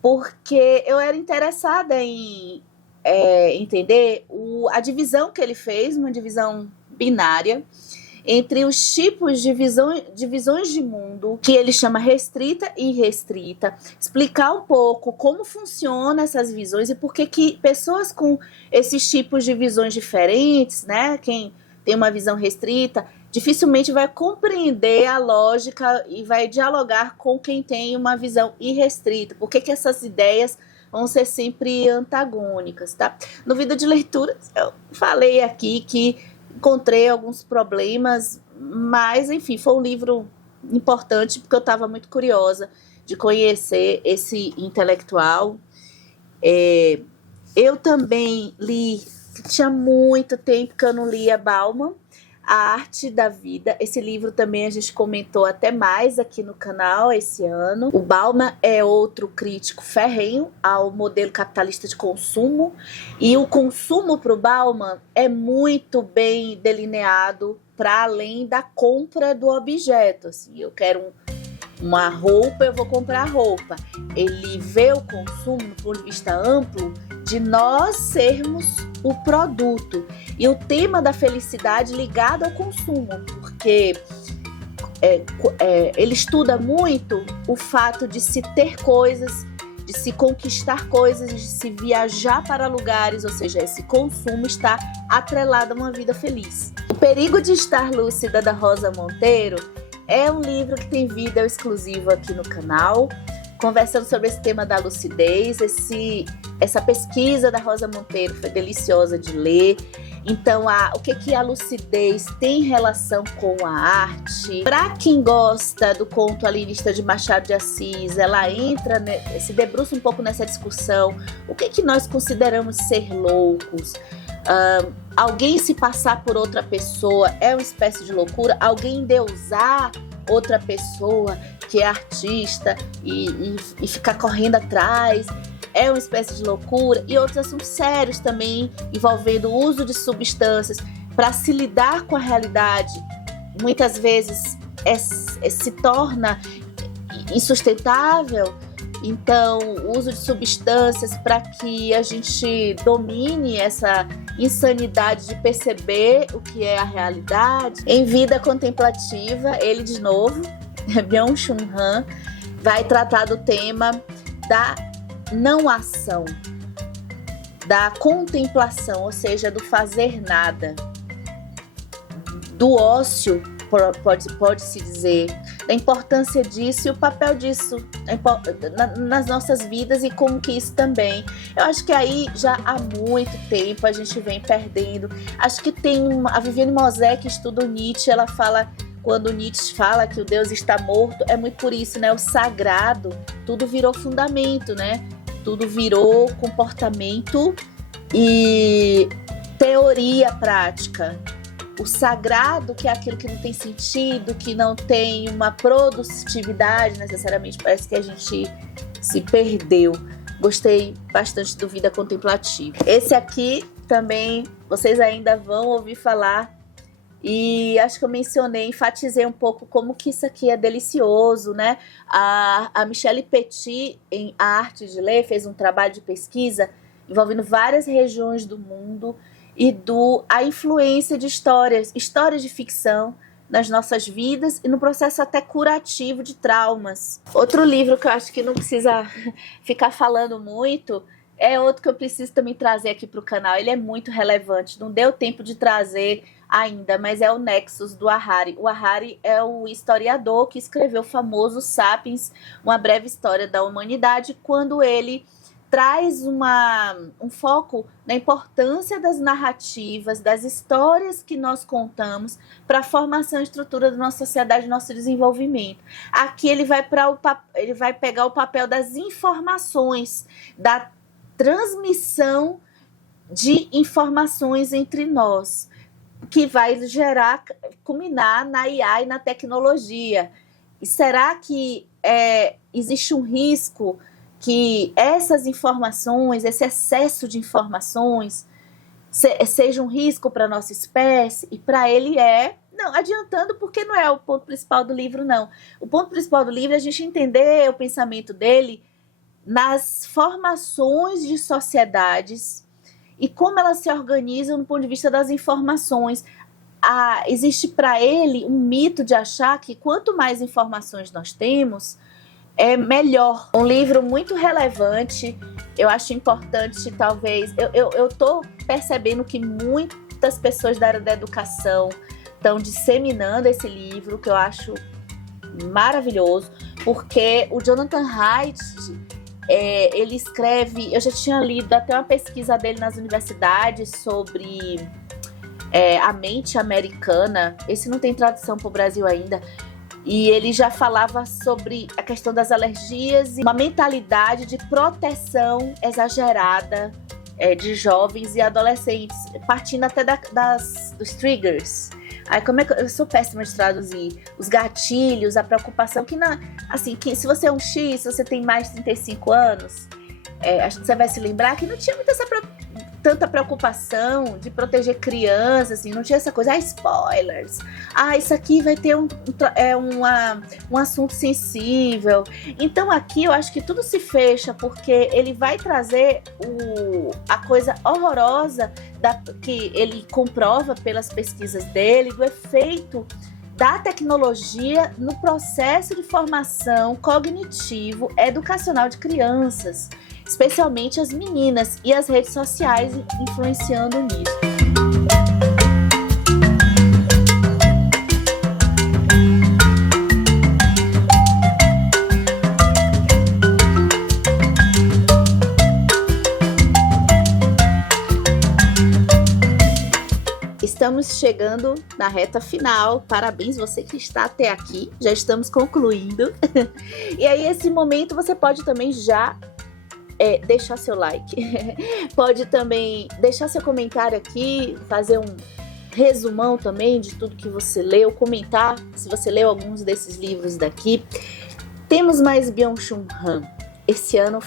porque eu era interessada em entender a divisão que ele fez, uma divisão binária, entre os tipos de visões de mundo, que ele chama restrita e irrestrita, explicar um pouco como funcionam essas visões e por que pessoas com esses tipos de visões diferentes, né, quem tem uma visão restrita, dificilmente vai compreender a lógica e vai dialogar com quem tem uma visão irrestrita. Por que essas ideias vão ser sempre antagônicas, tá? No Vida de Leitura, eu falei aqui que encontrei alguns problemas, mas, enfim, foi um livro importante porque eu estava muito curiosa de conhecer esse intelectual. Eu também li, tinha muito tempo que eu não lia Bauman, A Arte da Vida. Esse livro também a gente comentou até mais aqui no canal esse ano. O Bauman é outro crítico ferrenho ao modelo capitalista de consumo, e o consumo para o Bauman é muito bem delineado para além da compra do objeto. Assim, eu quero uma roupa, eu vou comprar roupa. Ele vê o consumo do ponto de vista amplo de nós sermos o produto, e o tema da felicidade ligado ao consumo, porque ele estuda muito o fato de se ter coisas, de se conquistar coisas, de se viajar para lugares, ou seja, esse consumo está atrelado a uma vida feliz. O Perigo de Estar Lúcida, da Rosa Monteiro, é um livro que tem vídeo exclusivo aqui no canal, conversando sobre esse tema da lucidez. Essa pesquisa da Rosa Monteiro foi deliciosa de ler. Então, o que a lucidez tem relação com a arte? Para quem gosta do conto alienista de Machado de Assis, ela entra, se debruça um pouco nessa discussão. O que nós consideramos ser loucos? Alguém se passar por outra pessoa é uma espécie de loucura? Alguém endeusar outra pessoa que é artista e ficar correndo atrás é uma espécie de loucura? E outros assuntos sérios também, envolvendo o uso de substâncias para se lidar com a realidade, muitas vezes se torna insustentável. Então, o uso de substâncias para que a gente domine essa insanidade de perceber o que é a realidade. Em Vida Contemplativa, ele de novo, Byung-Chul Han, vai tratar do tema da não ação, da contemplação, ou seja, do fazer nada, do ócio, pode-se dizer, da importância disso e o papel disso nas nossas vidas e como que isso também. Eu acho que aí já há muito tempo a gente vem perdendo. Acho que tem a Viviane Mosé, que estuda o Nietzsche, ela fala, quando Nietzsche fala que o Deus está morto, é muito por isso, né? O sagrado, tudo virou fundamento, né? Tudo virou comportamento e teoria prática. O sagrado, que é aquilo que não tem sentido, que não tem uma produtividade necessariamente, parece que a gente se perdeu. Gostei bastante do Vida Contemplativa. Esse aqui também vocês ainda vão ouvir falar, e acho que eu mencionei, enfatizei um pouco como que isso aqui é delicioso, né? A Michelle Petit, em A Arte de Ler, fez um trabalho de pesquisa envolvendo várias regiões do mundo e a influência de histórias de ficção nas nossas vidas e no processo até curativo de traumas. Outro livro que eu acho que não precisa ficar falando muito, é outro que eu preciso também trazer aqui para o canal. Ele é muito relevante, não deu tempo de trazer ainda, mas é o Nexus, do Harari. O Harari é o historiador que escreveu o famoso Sapiens, Uma Breve História da Humanidade, quando ele traz um foco na importância das narrativas, das histórias que nós contamos para a formação e estrutura da nossa sociedade, do nosso desenvolvimento. Aqui ele vai pegar o papel das informações, da transmissão de informações entre nós, que vai culminar na IA e na tecnologia. E será que existe um risco que essas informações, esse excesso de informações, seja um risco para a nossa espécie? E para ele não, adiantando, porque não é o ponto principal do livro, não. O ponto principal do livro é a gente entender o pensamento dele nas formações de sociedades e como elas se organizam do ponto de vista das informações. Existe para ele um mito de achar que quanto mais informações nós temos, é melhor. Um livro muito relevante, eu acho importante, talvez, eu tô percebendo que muitas pessoas da área da educação estão disseminando esse livro, que eu acho maravilhoso, porque o Jonathan Haidt, ele escreve, eu já tinha lido até uma pesquisa dele nas universidades sobre a mente americana. Esse não tem tradução para o Brasil ainda. E ele já falava sobre a questão das alergias e uma mentalidade de proteção exagerada de jovens e adolescentes, partindo até dos triggers. Aí, eu sou péssima de traduzir. Os gatilhos, a preocupação, que se você é um X, se você tem mais de 35 anos, acho que você vai se lembrar que não tinha tanta preocupação de proteger crianças, assim, não tinha essa coisa, spoilers, isso aqui vai ter um assunto sensível. Então aqui eu acho que tudo se fecha, porque ele vai trazer a coisa horrorosa que ele comprova pelas pesquisas dele, do efeito da tecnologia no processo de formação cognitivo educacional de crianças, especialmente as meninas, e as redes sociais influenciando nisso. estamos chegando na reta final. Parabéns, você que está até aqui. Já estamos concluindo. E aí, esse momento, você pode também já deixar seu like. Pode também deixar seu comentário aqui, fazer um resumão também de tudo que você leu, comentar se você leu alguns desses livros daqui. Temos mais Byung-Chul Han. Esse ano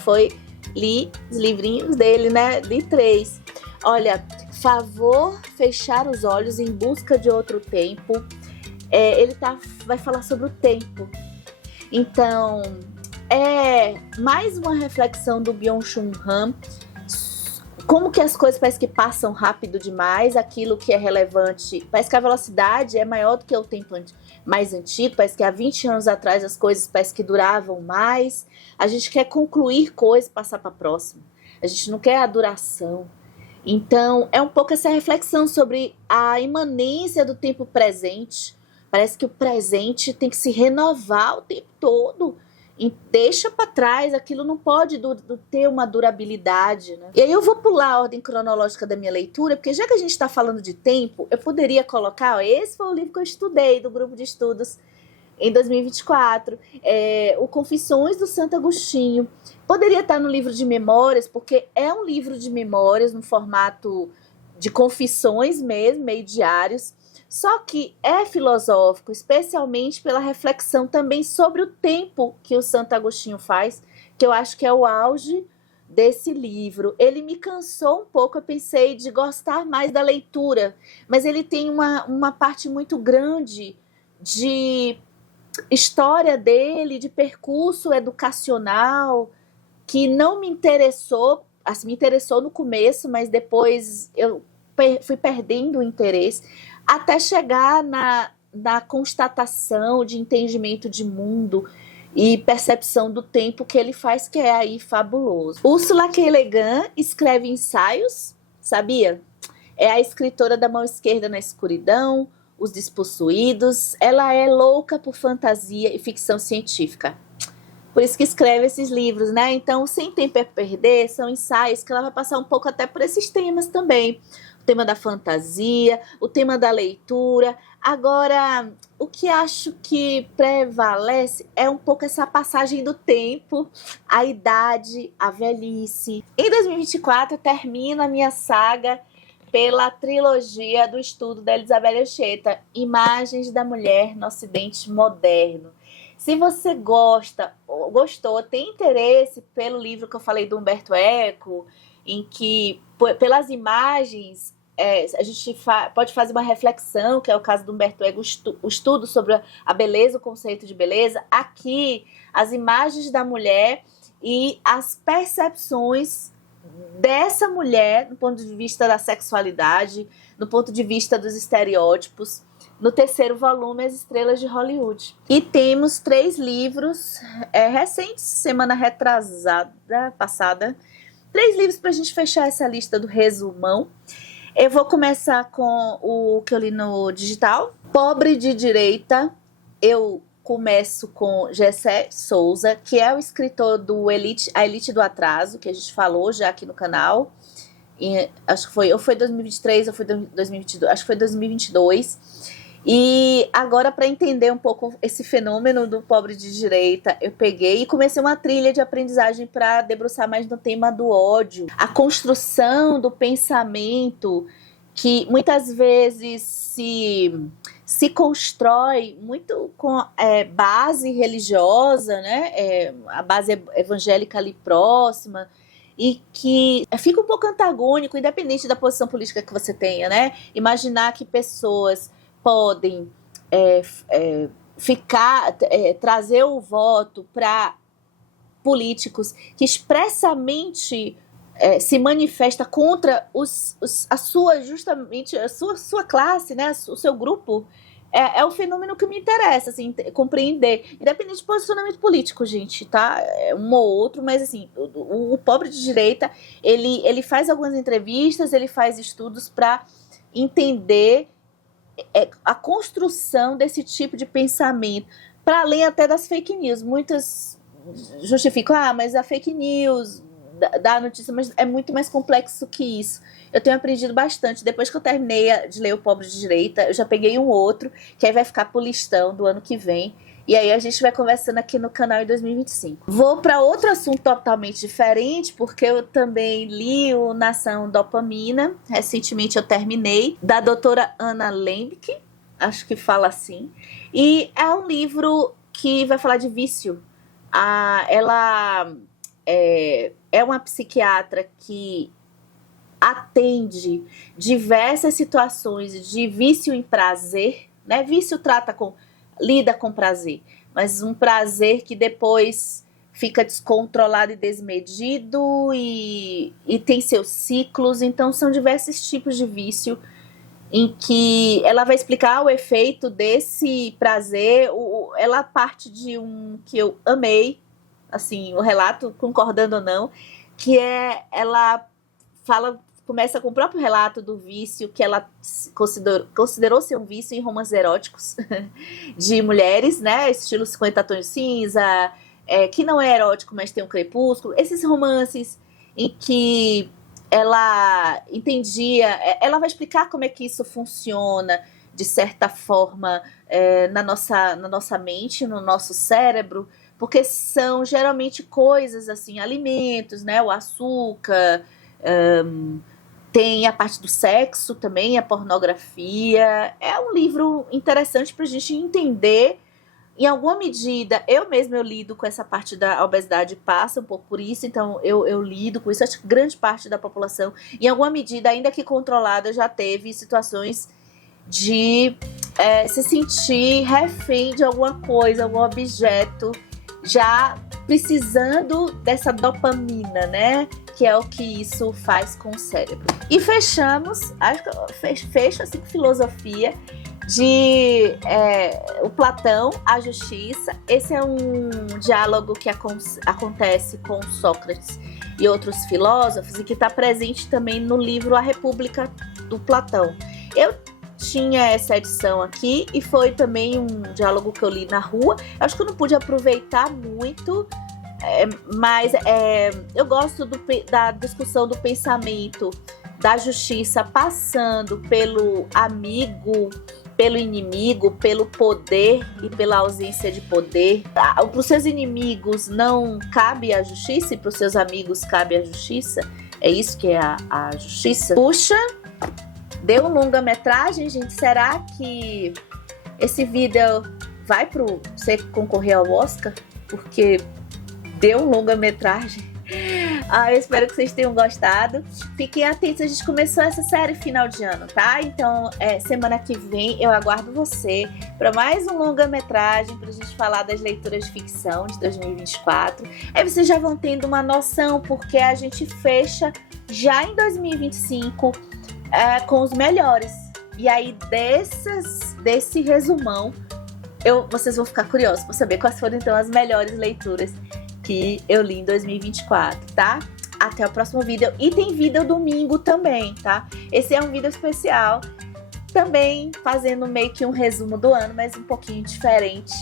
li os livrinhos dele, né? Li 3. Olha, Favor Fechar os Olhos em Busca de Outro Tempo. Ele vai falar sobre o tempo. Então, mais uma reflexão do Byung-Chul Han. Como que as coisas parece que passam rápido demais, aquilo que é relevante, parece que a velocidade é maior do que o tempo mais antigo, parece que há 20 anos atrás as coisas parece que duravam mais, a gente quer concluir coisas e passar para a próxima, a gente não quer a duração. Então, é um pouco essa reflexão sobre a imanência do tempo presente, parece que o presente tem que se renovar o tempo todo, e deixa para trás, aquilo não pode ter uma durabilidade, né? E aí eu vou pular a ordem cronológica da minha leitura, porque já que a gente está falando de tempo, eu poderia colocar, esse foi o livro que eu estudei do grupo de estudos em 2024, o Confissões do Santo Agostinho. Poderia estar no livro de memórias, porque é um livro de memórias no formato de confissões mesmo, meio diários, só que é filosófico, especialmente pela reflexão também sobre o tempo que o Santo Agostinho faz, que eu acho que é o auge desse livro. Ele me cansou um pouco, eu pensei de gostar mais da leitura, mas ele tem uma parte muito grande de história dele, de percurso educacional, que não me interessou, assim, me interessou no começo, mas depois eu fui perdendo o interesse, até chegar na constatação de entendimento de mundo e percepção do tempo que ele faz, que é aí fabuloso. Ursula K. Le Guin escreve ensaios, sabia? É a escritora da Mão Esquerda na Escuridão, Os Despossuídos. Ela é louca por fantasia e ficção científica. Por isso que escreve esses livros, né? Então, Sem Tempo a Perder, são ensaios que ela vai passar um pouco até por esses temas também. O tema da fantasia, o tema da leitura. Agora, o que acho que prevalece é um pouco essa passagem do tempo, a idade, a velhice. Em 2024, termino a minha saga pela trilogia do estudo da Elizabeth Echeta, Imagens da Mulher no Ocidente Moderno. Se você gostou, tem interesse pelo livro que eu falei do Humberto Eco, em que, pelas imagens, a gente pode fazer uma reflexão, que é o caso do Humberto Eco, o estudo sobre a beleza, o conceito de beleza. Aqui, as imagens da mulher e as percepções dessa mulher, do ponto de vista da sexualidade, do ponto de vista dos estereótipos, no terceiro volume, As Estrelas de Hollywood. E temos 3 livros recentes, semana passada, 3 livros para a gente fechar essa lista do resumão. Eu vou começar com o que eu li no digital, Pobre de Direita. Eu começo com Gessé Souza, que é o escritor do A Elite do Atraso, que a gente falou já aqui no canal. Acho que foi 2023 ou foi 2022, acho que foi 2022. E agora, para entender um pouco esse fenômeno do pobre de direita, eu peguei e comecei uma trilha de aprendizagem para debruçar mais no tema do ódio, a construção do pensamento que muitas vezes se constrói muito com base religiosa, né? A base evangélica ali próxima, e que fica um pouco antagônico, independente da posição política que você tenha, né? Imaginar que pessoas podem trazer o voto para políticos que expressamente se manifesta contra a sua classe, né, o seu grupo, é o fenômeno que me interessa, assim, compreender, independente de posicionamento político, gente, tá? Um ou outro, mas assim, o pobre de direita, ele faz algumas entrevistas, ele faz estudos para entender a construção desse tipo de pensamento, para além até das fake news. Muitas justificam, mas a fake news dar a notícia, mas é muito mais complexo que isso. Eu tenho aprendido bastante. Depois que eu terminei de ler O Pobre de Direita, eu já peguei um outro, que aí vai ficar pro listão do ano que vem. E aí a gente vai conversando aqui no canal em 2025. Vou para outro assunto totalmente diferente, porque eu também li o Nação Dopamina. Recentemente eu terminei, da doutora Anna Lembke, acho que fala assim. E é um livro que vai falar de vício. Ela é uma psiquiatra que atende diversas situações de vício em prazer, né? Vício lida com prazer, mas um prazer que depois fica descontrolado e desmedido e tem seus ciclos. Então são diversos tipos de vício em que ela vai explicar o efeito desse prazer. Ela parte de um que eu amei, assim, o relato, concordando ou não, que ela começa com o próprio relato do vício que ela considerou ser um vício em romances eróticos de mulheres, né? Estilo 50 Tons de Cinza, que não é erótico, mas tem um crepúsculo. Esses romances em que ela entendia, ela vai explicar como é que isso funciona, de certa forma, na nossa mente, no nosso cérebro, porque são geralmente coisas assim, alimentos, né? O açúcar, tem a parte do sexo também, a pornografia. É um livro interessante para a gente entender. Em alguma medida, eu lido com essa parte da obesidade, passa um pouco por isso, então eu lido com isso. Acho que grande parte da população, em alguma medida, ainda que controlada, já teve situações de se sentir refém de alguma coisa, algum objeto, já precisando dessa dopamina, né? Que é o que isso faz com o cérebro. E fechamos, acho que eu fecho assim com filosofia de o Platão, a justiça. Esse é um diálogo que acontece com Sócrates e outros filósofos e que está presente também no livro A República do Platão. Eu tinha essa edição aqui e foi também um diálogo que eu li na rua. Acho que eu não pude aproveitar muito, mas eu gosto da discussão do pensamento, da justiça, passando pelo amigo, pelo inimigo, pelo poder e pela ausência de poder. Para os seus inimigos não cabe a justiça e para os seus amigos cabe a justiça. É isso que é a justiça. Puxa, deu um longa-metragem, gente. Será que esse vídeo vai para você concorrer ao Oscar? Porque deu um longa-metragem. Eu espero que vocês tenham gostado. Fiquem atentos, a gente começou essa série final de ano, tá? Então, semana que vem eu aguardo você para mais um longa-metragem pra gente falar das leituras de ficção de 2024. Aí vocês já vão tendo uma noção, porque a gente fecha já em 2025 com os melhores. E aí, desse resumão, vocês vão ficar curiosos para saber quais foram então as melhores leituras que eu li em 2024, tá? Até o próximo vídeo. E tem vídeo domingo também, tá? Esse é um vídeo especial, também fazendo meio que um resumo do ano, mas um pouquinho diferente.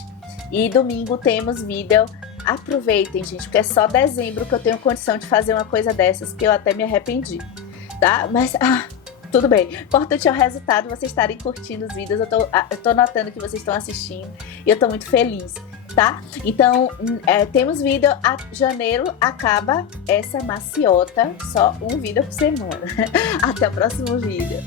E domingo temos vídeo. Aproveitem, gente, porque é só dezembro que eu tenho condição de fazer uma coisa dessas, que eu até me arrependi, tá? Mas, tudo bem. Importante é o resultado, vocês estarem curtindo os vídeos. Eu tô notando que vocês estão assistindo e eu tô muito feliz, tá? Então, temos vídeo. Janeiro acaba essa maciota. Só um vídeo por semana. Até o próximo vídeo.